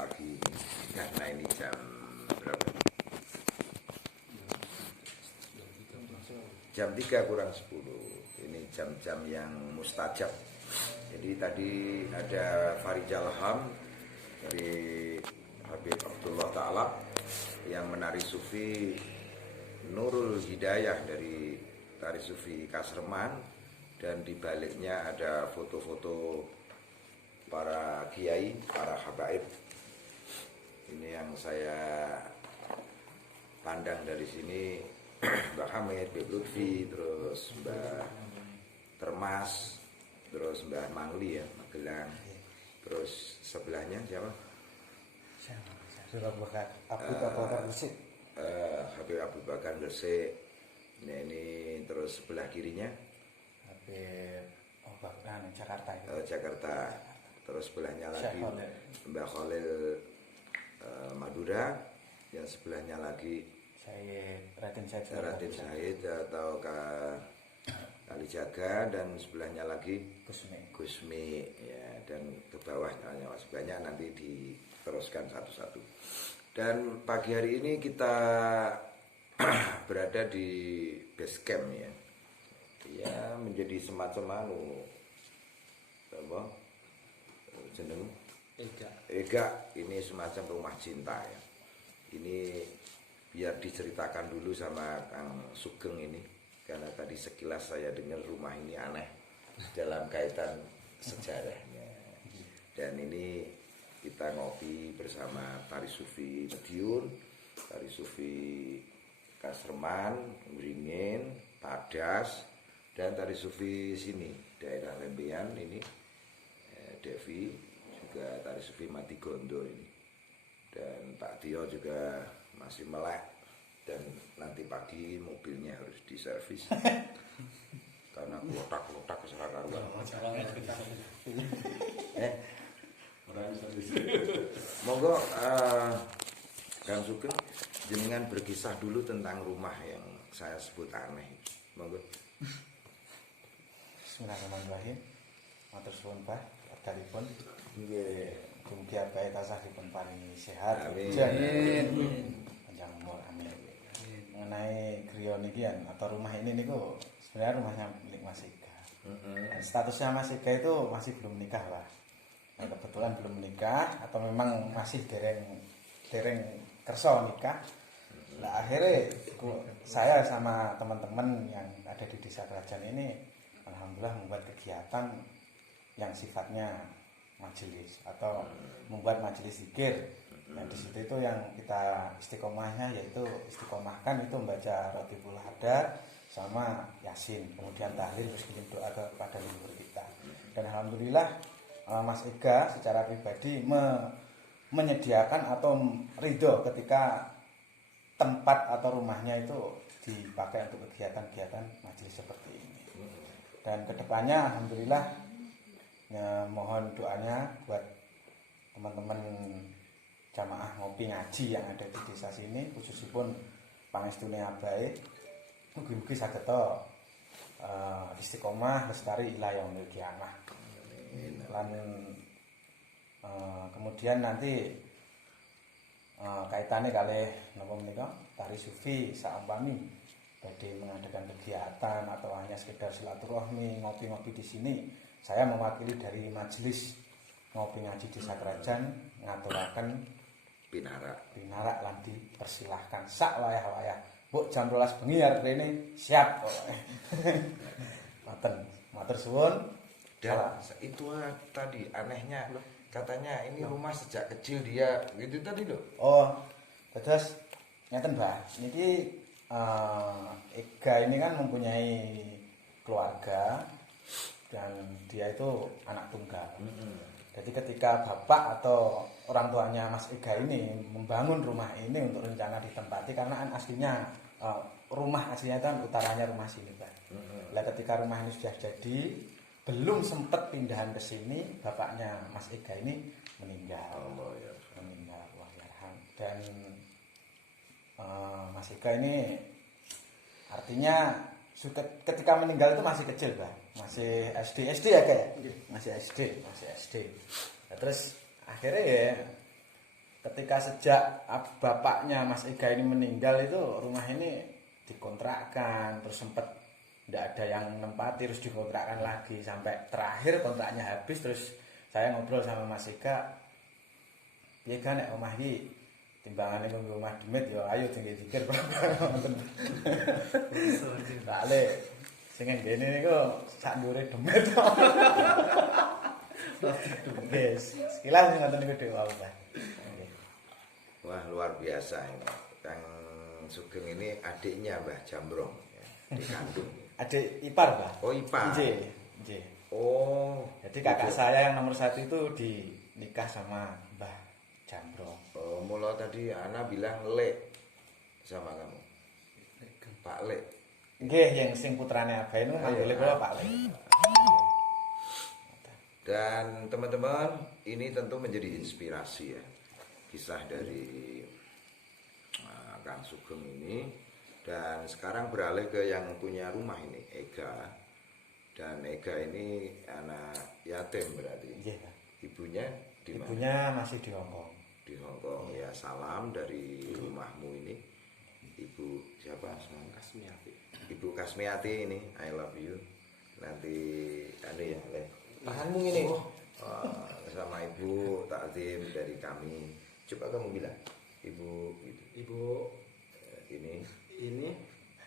pagi ini karena ini jam berapa? Jam 3 kurang 10. Ini jam-jam yang mustajab. Jadi tadi ada Farijal Ham dari Habib Abdullah Ta'ala yang menari sufi Nurul Hidayah dari tari sufi Kasreman, dan di baliknya ada foto-foto para kiai, para habaib. Ini yang saya pandang dari sini. Mbak Hamid, Mbak Lutfi, terus Mbak Termas, terus Mbak Mangli ya, Magelang. Terus sebelahnya siapa? Habib Abu Bakar Gresik. Ini terus sebelah kirinya Habib Jakarta. Jakarta. Terus sebelahnya lagi Mbak Khalil Madura. Yang sebelahnya lagi Raden Said atau Kalijaga, dan sebelahnya lagi Gusmi ya, dan ke bawahnya masih banyak, nanti diteruskan satu-satu. Dan pagi hari ini kita berada di base camp ya. Ya, menjadi semacam apa? Jeneng Ega, ini semacam rumah cinta ya. Ini biar diceritakan dulu sama Kang Sugeng ini, karena tadi sekilas saya dengar rumah ini aneh dalam kaitan sejarahnya. Dan ini kita ngopi bersama tari sufi Madiun, tari sufi Kasreman, Beringin, Padas, dan tari sufi sini daerah Lembean ini Devi, juga tari sufi Matigondo ini. Dan Pak Tio juga masih melek, dan nanti pagi mobilnya harus diservis karena kotak-kotak keserakaruan. Monggo Kang Sugeng, jenengan berkisah dulu tentang rumah yang saya sebut aneh. Monggo. Bismillahirrahmanirrahim. Matur suwun Pak, dalipun nggih mugi abahe tasah dipun paringi sehat. Amin. Panjang umur, amin. Mengenai griya niki atau rumah ini niku sebenarnya rumahnya milik Mas Ega. Dan statusnya Mas Ega itu masih belum menikah lah. Nah, kebetulan belum menikah atau memang masih dereng kerso nikah. Nah, akhirnya saya sama teman-teman yang ada di Desa Kerajaan ini alhamdulillah membuat kegiatan yang sifatnya majelis atau membuat majelis zikir. Nah, di situ itu yang kita istiqomahnya, yaitu istiqomahkan itu membaca Rotibul Hadar sama Yasin, kemudian tahlil, terus kirim doa kepada leluhur kita. Dan alhamdulillah Mas Ega secara pribadi menyediakan atau ridho ketika tempat atau rumahnya itu dipakai untuk kegiatan-kegiatan majelis seperti ini. Dan kedepannya alhamdulillah ya, mohon doanya buat teman-teman jamaah ngopi ngaji yang ada di desa sini, khususipun pangestune abahe, mugi-mugi saged istiqomah lestari ila yaumil qiyamah. Lan kemudian nanti kaitannya kalih napa menika tari sufi saumpami badhe mengadakan kegiatan atau hanya sekedar silaturahmi ngopi-ngopi di sini, saya mewakili dari majelis ngopi ngaji Desa Kerajaan ngaturaken pinarak lan dipersilahkan sak wayah-wayah. Mbok jam 12 bengi arep rene siap kok. Matur suwun. Dan itu tadi anehnya katanya ini rumah sejak kecil dia gitu tadi loh. Oh, terus ngeten Mbah. Niki Ega ini kan mempunyai keluarga dan dia itu anak tunggal. Jadi ketika bapak atau orang tuanya Mas Ega ini membangun rumah ini untuk rencana ditempati, karena kan aslinya rumah aslinya itu kan utaranya rumah sini Pak. Lah ketika rumah ini sudah jadi, belum sempat pindahan ke sini, bapaknya Mas Ega ini meninggal. Meninggal, wallahualam. Dan Mas Ega ini artinya ketika meninggal itu masih kecil Pak, masih SD ya kayak, masih SD. Nah, terus akhirnya ya ketika sejak bapaknya Mas Ega ini meninggal itu rumah ini dikontrakkan, terus sempat tidak ada yang nempati, terus dikontrakkan lagi sampai terakhir kontraknya habis. Terus saya ngobrol sama Mas Ega, ya kan nek omah iki timbangane nggo omah demit ya ayo dikir-dikir ngoten. Balik sing ngene niku sak ndure demit. Wis, sekilas ngoten niku Dek wau. Wah, luar biasa ini. Kang Sugeng ini adiknya Mbah Jambrong ya, dikandung. Adik ipar, Pak. Oh, ipar. Nggih. Oh, Jadi kakak saya yang nomor 1 itu dinikah sama Mbah Jambrong. oh, mula tadi Ana bilang Lek sama kamu. Pak Lek. Nggih, yang sing putrane Abah itu manggilnya kula Pak Lek. Dan teman-teman, ini tentu menjadi inspirasi ya. Kisah dari Kang Sugeng ini. Dan sekarang beralih ke yang punya rumah ini, Ega. Dan Ega ini anak yatim berarti. Nggih, Pak. Ibunya di mana? Ibunya masih di Hongkong. Di Hongkong ya. Salam dari rumahmu ini. Ibu siapa? Kasmiati. Ibu Kasmiati ini, I love you. Nanti ada ya, Le. Tahanmu ini. Sama Ibu Takzim dari kami. Coba kamu bilang, Ibu gitu. Ibu Ini ini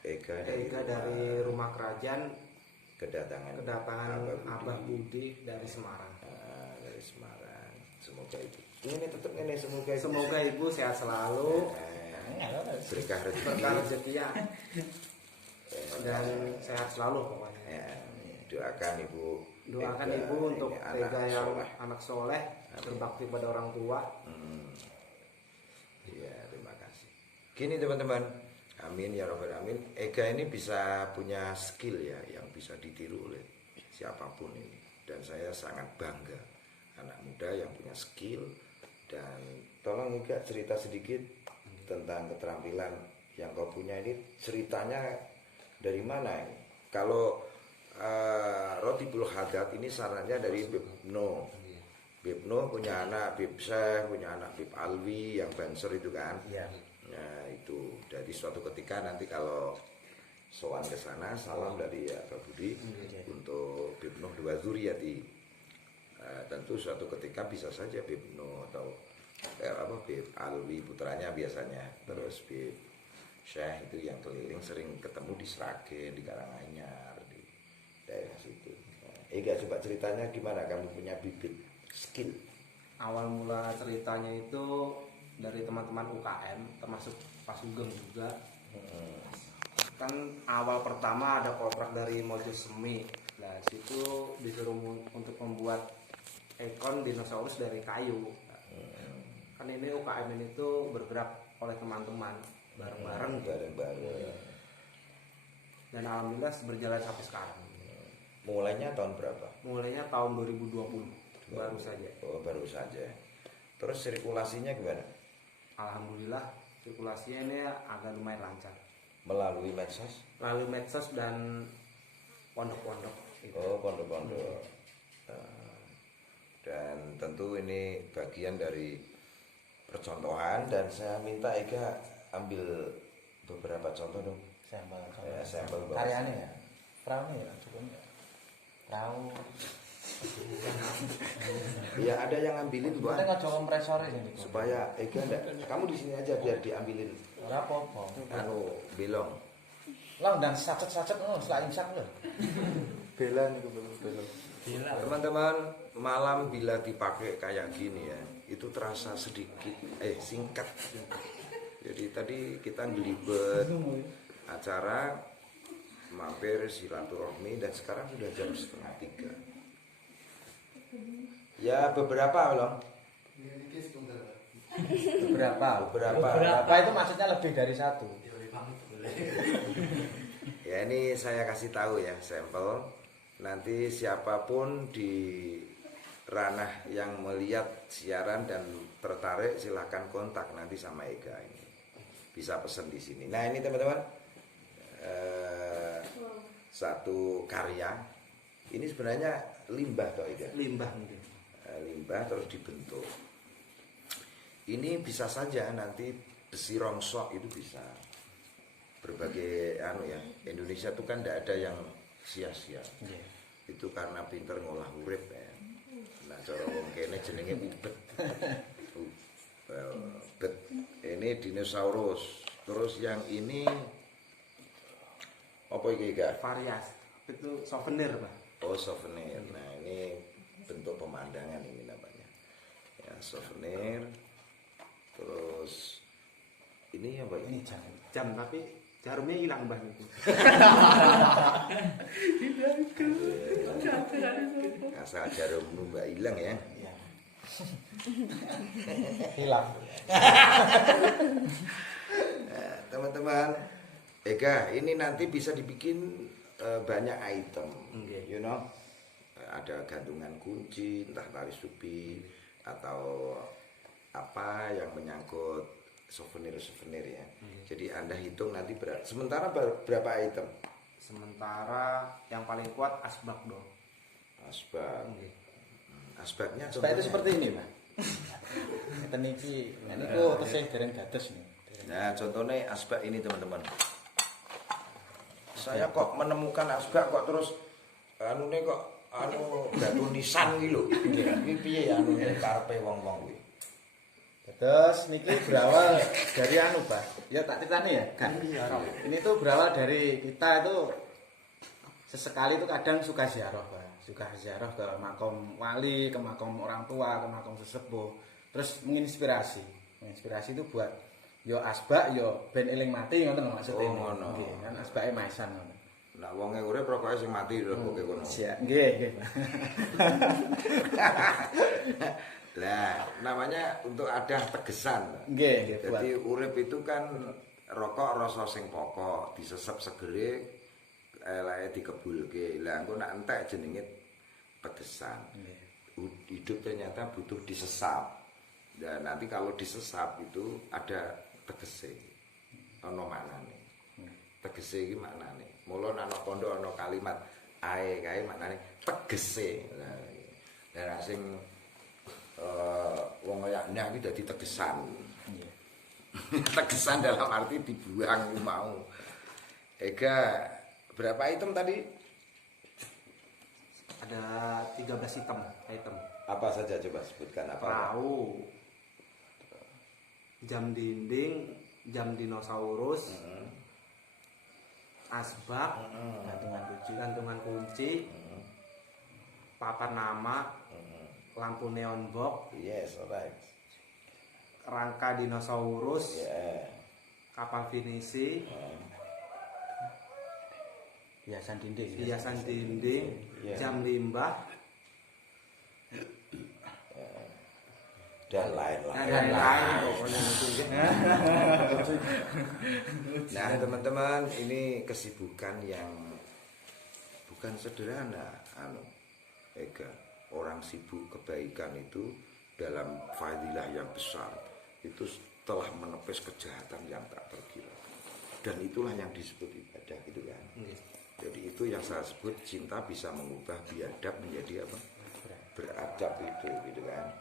Ega dari rumah kerajaan kedatangan Abah Budi dari Semarang. Dari Semarang. Semoga Ibu ini tetap ini semoga Ibu. Semoga Ibu sehat selalu, berkah rezeki. berkah rezeki ya. Dan sehat selalu pokoknya. Ya, doakan Ibu. Doakan Ega, Ibu untuk ini Ega yang soleh. anak soleh, berbakti pada orang tua. Iya, terima kasih. Gini teman-teman, amin ya robbal alamin. Ega ini bisa punya skill ya, yang bisa ditiru oleh siapapun ini. Dan saya sangat bangga anak muda yang punya skill. Dan tolong juga cerita sedikit tentang keterampilan yang kau punya ini. Ceritanya dari mana ini? Kalau Rotibul Haddad ini sarannya dari Bibno. Bibno punya anak Bib Syekh, punya anak Bib Alwi yang banser itu kan. Iya. Nah itu, jadi suatu ketika nanti kalau sowan ke sana, salam dari ya Pak Budi untuk Bib Nuh dua Zuriyati. Tentu suatu ketika bisa saja Bib Nuh atau Bib Alwi putranya biasanya, terus Bib Syekh itu yang keliling sering ketemu di Sragen, di Karanganyar, di daerah situ. Ega coba ceritanya gimana kamu punya bibit skill? Awal mula ceritanya itu dari teman-teman UKM, termasuk Pak Sugeng juga. Kan awal pertama ada kontrak dari Mojo Semi. Nah, situ disuruh untuk membuat ekon dinosaurus dari kayu. Kan ini UKM ini tuh bergerak oleh teman-teman bareng-bareng. Dan alhamdulillah berjalan sampai sekarang. Mulainya tahun berapa? Mulainya tahun 2020 baru saja. Oh, baru saja. Terus sirkulasinya gimana? Alhamdulillah sirkulasinya ini agak lumayan lancar. Melalui medsos? Melalui medsos dan pondok-pondok. Gitu. Oh, pondok-pondok. Dan tentu ini bagian dari percontohan, dan saya minta Ega ambil beberapa contoh dong. Sampel Karyanya ya. Perahu ya, cukup ya. Perahu. Iya, ada yang ambilin buat Kita nggak kompresor ini. supaya Ega enggak. Kamu di sini aja biar diambilin. Ora apa-apa. Anu belong. Lah dan sacet-sacet ngono selak imsak lho. Bela niku belong. Teman-teman, malam bila dipakai kayak gini ya, itu terasa sedikit singkat. Jadi tadi kita belibet acara mampir silaturahmi dan sekarang sudah jam 2:30. Ya beberapa loh. Beberapa itu maksudnya lebih dari satu. Ya ini saya kasih tahu ya sampel. Nanti siapapun di ranah yang melihat siaran dan tertarik silahkan kontak nanti sama Ega ini. Bisa pesan di sini. Nah ini teman-teman, satu karya. Ini sebenarnya limbah toh Ega. Limbah mungkin. Limbah terus dibentuk. ini bisa saja nanti besi rongsok itu bisa berbagai ya. Indonesia itu kan tidak ada yang sia-sia. Itu karena pinter ngolah urip ya. Nah cara wong kene jenenge ubet. Ubet. Ini dinosaurus. Terus yang ini apa iki, Kak? Varias. Itu souvenir, Pak. Oh, souvenir. Nah, ini bentuk pemandangan ini namanya. Ya, souvenir. Terus ini apa ini? Jam tapi jarumnya hilang, Mbah itu. Asal jarum mbak hilang ya. Hilang. Nah, teman-teman, Ega, ini nanti bisa dibikin banyak item, you know, ada gantungan kunci, entah tali supi atau apa yang menyangkut souvenir ya. Jadi Anda hitung nanti sementara berapa item? Sementara yang paling kuat asbak dong. Asbak. Asbaknya Asbak itu seperti ini, Pak. Ngeten iki, niku tesih dereng dados nih. Nah, contohnya asbak ini teman-teman. Saya kok menemukan asbak kok terus batu nisan iki lho. Iki piye ya karepe wong-wong kuwi. Terus niki berawal dari Pak. Ya tak ceritani ya, kan. Ini tuh berawal dari kita itu sesekali itu kadang suka ziarah, Pak. Suka ziarah ke makam wali, ke makam orang tua, ke makam sesepuh. Terus menginspirasi. Menginspirasi itu buat yo asbak yo ben eling mati ngoten maksudnya. Oh, ngono. Nggih, kan asbake maisan ngoten. Nah, wonge urip pokoke sing mati lho pokoke kono. Siap, nggih. Lah, namanya untuk ada tegesan. Nggih, jadi urip itu kan rokok rasa sing pokok, disesep segere eleke dikebulke. Lah engko nek entek jenenge tegesan. Hidup ternyata butuh disesap. Dan nanti kalau disesap itu ada tegese. Ana maknane. Tegese iki maknane. Mula ana pondok ana kalimat ae kae maknane tegese. Lah sing wong kaya ndak iki dadi tegesan. Tegesan dalam arti dibuang mau. Ega, berapa item tadi? Ada 13 item. Apa saja coba sebutkan apa? Perahu, jam dinding, jam dinosaurus, asbak, gantungan kunci, papan nama, lampu neon box, Yes, alright. rangka dinosaurus, Yeah. kapal finisi, hiasan dinding. hiasan dinding, Yeah. jam limbah, Dan lain-lain. lain-lain pokoknya itu. Nah, teman-teman, ini kesibukan yang bukan sederhana, Ega. Orang sibuk kebaikan itu dalam fadilah yang besar itu telah menepis kejahatan yang tak terkira. Dan itulah yang disebut ibadah gitu kan. Jadi itu yang saya sebut cinta bisa mengubah biadab menjadi apa? Beradab itu gitu kan.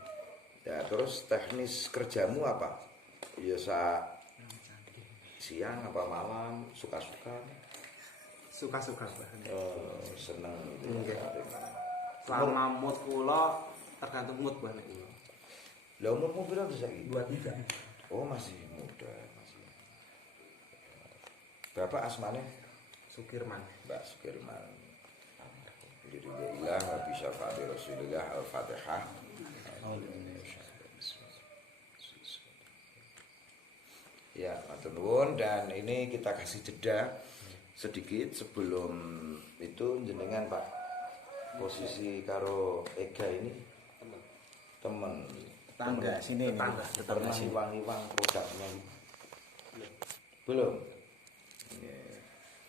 Ya, terus teknis kerjamu apa? Ya siang apa malam, suka-suka. Suka-suka banget. Seneng gitu. Selama mood kula tergantung mood banget kula. Lah umurmu berapa saiki? 23. Oh, masih muda, masih. Bapak asmane? Sukirman. Mbak Sukirman. Jadi dia hilang bisa Fatih Rasulullah Al-Fatihah. Ya, matur nuwun, dan ini kita kasih jeda sedikit sebelum itu jenengan Pak posisi karo Ega ini teman Tetangga sini tetangga pernah iwang-iwang produknya belum.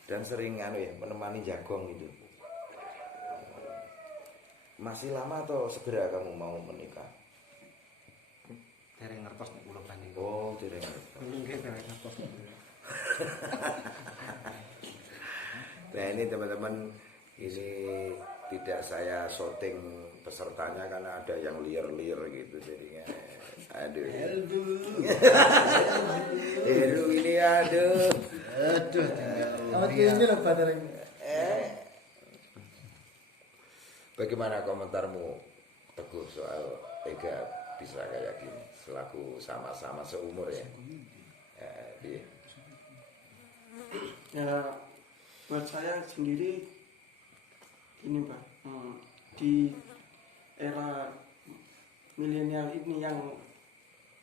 Dan sering menemani jagong itu. Masih lama atau segera kamu mau menikah? Dereng ngertos nek kula banding. Oh, tidak. Nggih, dereng ngertos. Nah, ini teman-teman, ini tidak saya shooting pesertanya karena ada yang liar-liar gitu, jadinya Aduh. Heru ini aduh. Aduh. Ini loh baterai. Bagaimana komentarmu Teguh soal Ega bisa kayak gini selaku sama-sama seumur ya? Dia. Ya buat saya sendiri ini Pak, di era milenial ini yang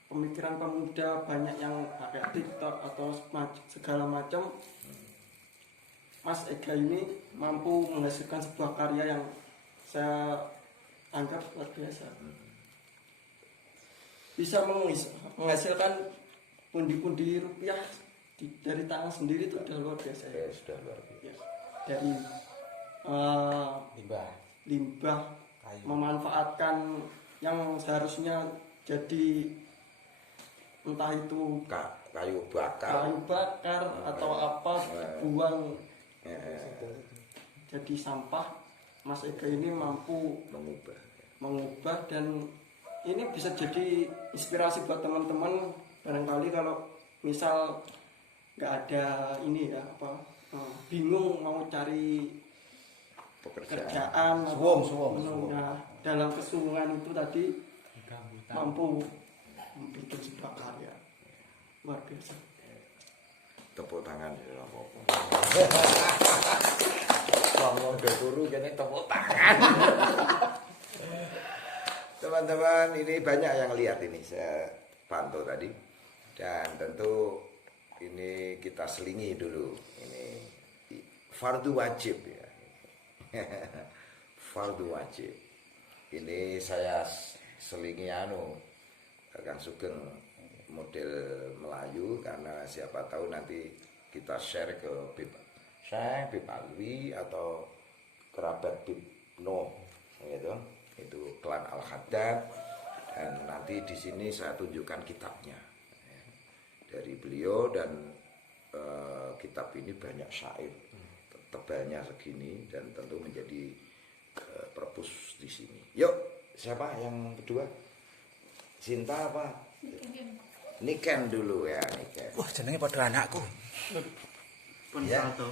pemikiran pemuda banyak yang pakai TikTok atau segala macam, Mas Ega ini mampu menghasilkan sebuah karya yang saya anggap luar biasa. Bisa menghasilkan pundi-pundi rupiah dari tangan sendiri itu udah luar biasa ya. Sudah luar biasa. Ya. Dari limbah Kayu. memanfaatkan yang seharusnya jadi entah itu Kayu bakar. atau apa buang Ya, jadi sampah. Mas Ega ini mampu mengubah dan ini bisa jadi inspirasi buat teman-teman. Barangkali kalau misal nggak ada ini ya apa bingung mau cari pekerjaan Suwung. Nah, dalam kesuwungan itu tadi mampu membuat sebuah karya luar biasa. Tepuk tangan ya apa-apa. Ngomong udah turu jadi tepuk tangan. Teman-teman, ini banyak yang lihat ini saya pantau tadi. Dan tentu ini kita selingi dulu. Ini fardu wajib ya. Fardu wajib. Ini saya selingi Kang Sugeng model Melayu karena siapa tahu nanti kita share ke Bib Alwi atau kerabat Bib Noh gitu. Itu klan Al-Haddad dan nanti di sini saya tunjukkan kitabnya dari beliau dan kitab ini banyak syair tebalnya segini dan tentu menjadi perpus di sini. Yuk, siapa yang kedua? Sinta apa? Niken dulu ya, Niken. Wah, jenenge padha anakku. Pensalto.